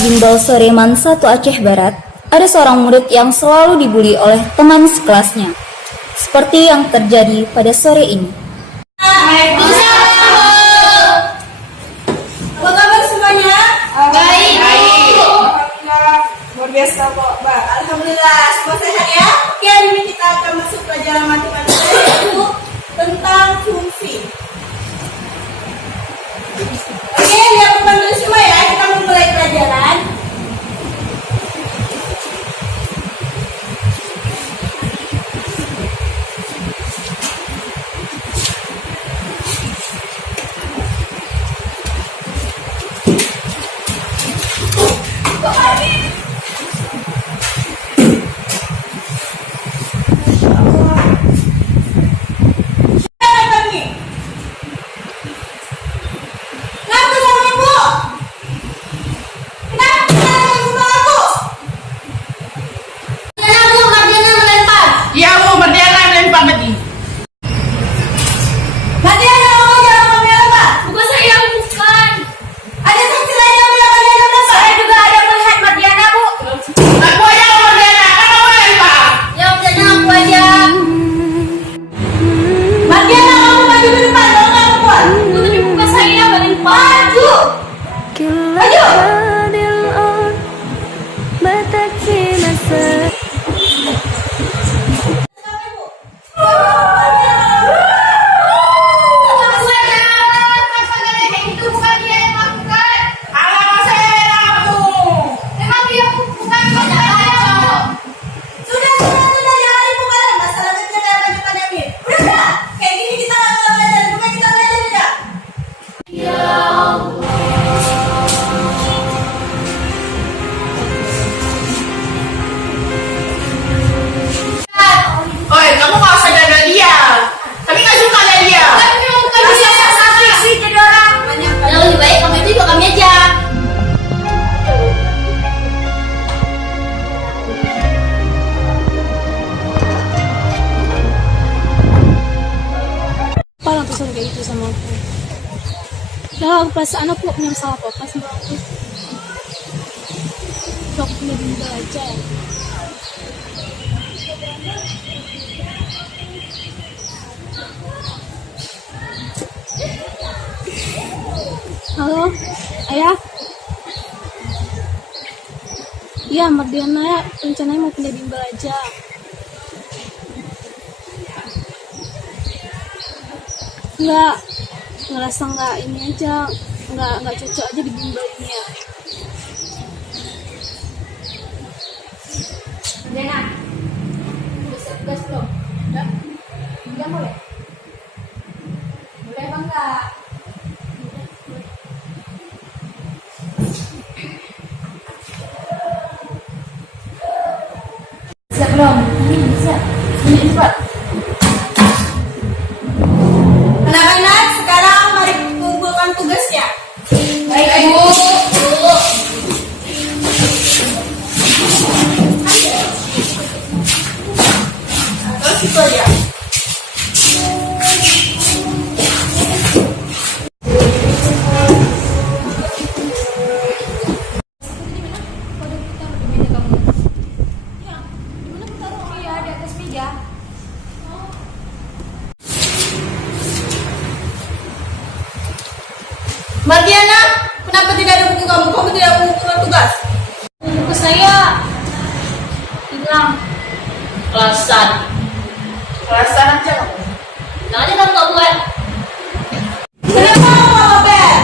Bimbel Soreman 1 Aceh Barat, ada seorang murid yang selalu dibully oleh teman sekelasnya. Seperti yang terjadi pada sore ini. Apa kabar semuanya? Baik. Alhamdulillah. Luar biasa kok, Mbak. Alhamdulillah, semua sehat ya? Oke, hari ini kita akan masuk pelajaran matematika yaitu tentang fungsi. Oke, lihat depan dulu semua ya. Kita memulai pelajaran. Iya Bu, Mardiana melempar tadi. Mardiana, kamu jangan ngomel apa? Bukan saya bukan. Ada saksi lain yang bilang Mardiana berapa? Saya juga ada melihat Mardiana Bu. Aku aja Mardiana, kan kamu melempar. Ya udah aku aja. Mardiana, kamu maju ke depan, kalau kamu kuat. Bu, tapi bukan saya melempar. Maju. Maju. Sudah, jangan ribut kalian. Masalah kecil kayak tanya Mir. Udah, kayak gini kita nggak bakal belajar. Bukan kita belajar ya. Oi, kamu nggak usah jaga dia. Kami nggak suka ada dia. Tapi bukan dia sih jadi orang. Banyak Lebih baik kamu itu juga kami aja. Apa lah pesan kayak gitu sama aku? Lah aku pas anak aku punya masalah apa sama aku? Aku punya bimbel aja. Halo, ayah? Iya, Mardiana rencananya mau pindah bimbel aja. Nggak ngerasa nggak ini aja, nggak cocok aja di bimbel ini ya. Dena, bisa tugas belum? Udah? Udah boleh? Boleh bang nggak? Bisa belum? Bisa. Ini cepat. Anak-anak, sekarang mari kumpulkan tugasnya. Baik, Bu. Terus itu aja. Mardiana, kenapa tidak ada buku kamu? Kamu tidak mengumpulkan tugas? Buku saya hilang. Kelasan aja kamu. Nah aja kamu nggak buat. Kenapa kamu nggak ngepel?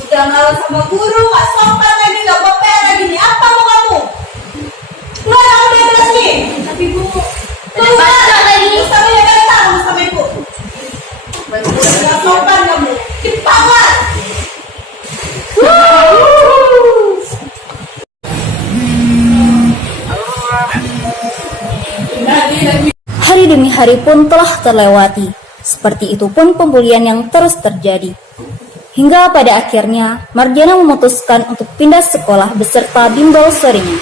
Udah ngalah sama guru, nggak sopan lagi, nggak ngepel lagi nih. Apa mau kamu? Keluar kamu dari kelas nih. Tapi Bu, keluar lagi. Sama ya datang sama ibu. Nggak sopan kamu. Dipangat. Hari demi hari pun telah terlewati. Seperti itu pun pembulian yang terus terjadi. Hingga pada akhirnya, Mardiana memutuskan untuk pindah sekolah beserta bimbel sorenya.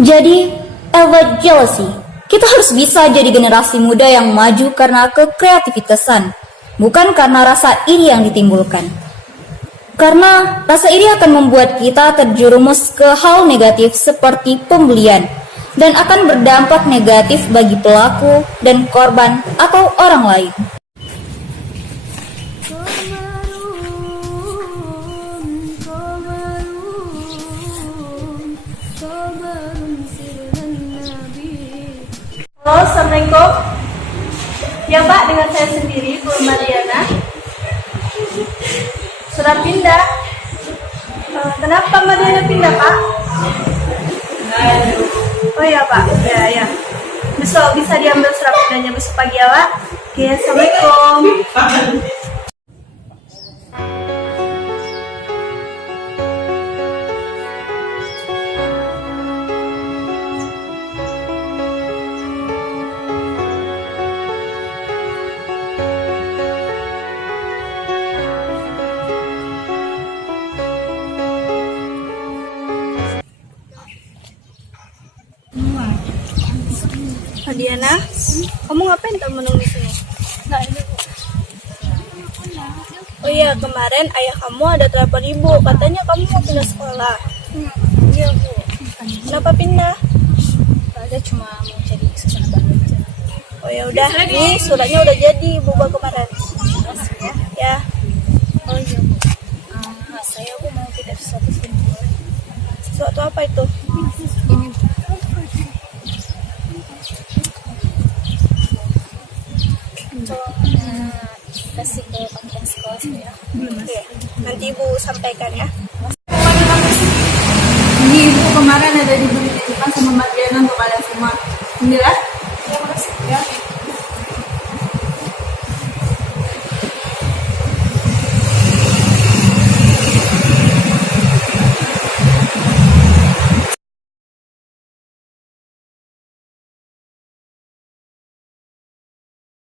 Jadi, avoid jealousy. Kita harus bisa jadi generasi muda yang maju karena kekreativitasan, bukan karena rasa iri yang ditimbulkan. Karena rasa iri akan membuat kita terjerumus ke hal negatif seperti pembulian dan akan berdampak negatif bagi pelaku dan korban atau orang lain. Halo, Assalamualaikum. Ya Pak, dengan saya sendiri, Bu Mariana. Surat pindah. Kenapa Mariana pindah, Pak? Oh iya Pak, ya. Besok bisa diambil surat pindahnya besok pagi ya Pak. Oke, Assalamualaikum. Diana, kamu ngapain tak menunggu di sini? Oh iya, kemarin ayah kamu ada telepon ibu, katanya kamu mau pindah sekolah. Iya Bu. Kenapa pindah? Ada cuma mau cari suasana baru aja. Oh ya udah, nih suratnya udah jadi ibu bawa kemarin. Ya. Oh iya Bu. Saya Bu mau pindah sesuatu sebentar. Sesuatu apa itu? Ini kasih ke panggilan sekolah saya. Oke, nanti ibu sampaikan ya. Ini ibu kemarin ada diberi titipan sama Mbak Diana untuk kalian semua. Ini lah.